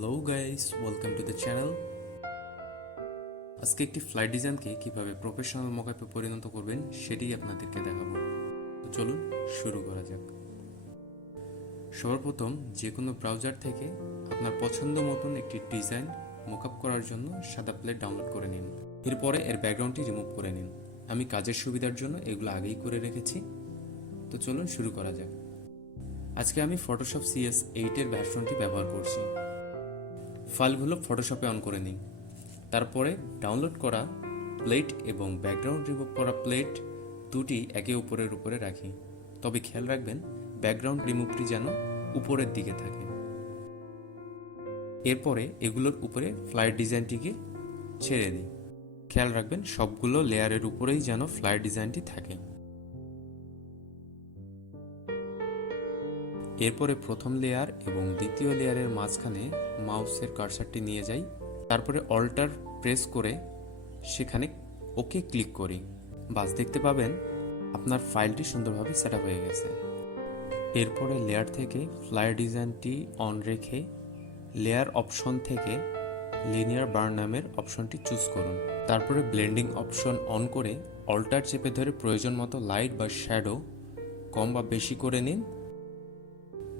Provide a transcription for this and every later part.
Hello guys, welcome to the channel. আজকে একটি flight ডিজাইনকে কিভাবে প্রফেশনাল মকআপে পরিণত করবেন সেটাই আপনাদেরকে দেখাবো। তো চলুন শুরু করা যাক। সর্বপ্রথম যে কোনো ব্রাউজার থেকে আপনার পছন্দ মতন একটি ডিজাইন মকআপ করার জন্য সাদা প্লেট ডাউনলোড করে নিন। এরপরে এর ব্যাকগ্রাউন্ডটি রিমুভ করে নিন। আমি কাজের সুবিধার জন্য এগুলো আগেই করে রেখেছি। তো চলুন শুরু করা যাক। আজকে আমি ফটোশপ CS8 এর ভার্সনটি ব্যবহার করছি। ফাইলগুলো ফটোশপে অন করে নিন। তারপরে ডাউনলোড করা প্লেট এবং ব্যাকগ্রাউন্ড রিমুভ করা প্লেট দুটি একে উপরের উপরে রাখি। তবে খেয়াল রাখবেন ব্যাকগ্রাউন্ড রিমুভটি যেন উপরের দিকে থাকে। এরপরে এগুলোর উপরে ফ্লাইট ডিজাইনটিকে ছেড়ে দিই। খেয়াল রাখবেন সবগুলো লেয়ারের উপরেই যেন ফ্লাইট ডিজাইনটি থাকে। এরপরে প্রথম লেয়ার এবং দ্বিতীয় লেয়ারের মাঝখানে মাউসের কার্সারটি নিয়ে যাই। তারপরে অল্টার প্রেস করে সেখানে ওকে ক্লিক করি। বাস দেখতে পাবেন আপনার ফাইলটি সুন্দরভাবে সেট আপ হয়ে গেছে। এরপরে লেয়ার থেকে ফ্লাইট ডিজাইনটি অন রেখে লেয়ার অপশন থেকে লিনিয়ার বার্ন নামের অপশনটি চুজ করুন। তারপরে ব্লেন্ডিং অপশন অন করে অল্টার চেপে ধরে প্রয়োজন মতো লাইট বা শ্যাডো কম বা বেশি করে নিন।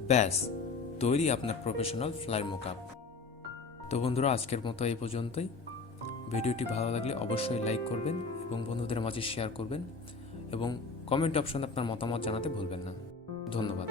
ব্যাস তৈরি আপনার প্রফেশনাল ফ্লাই মকআপ। তো বন্ধুরা, আজকের মতো এই পর্যন্তই। ভিডিওটি ভালো লাগলে অবশ্যই লাইক করবেন এবং বন্ধুদের মাঝে শেয়ার করবেন এবং কমেন্ট অপশনে আপনার মতামত জানাতে ভুলবেন না। ধন্যবাদ।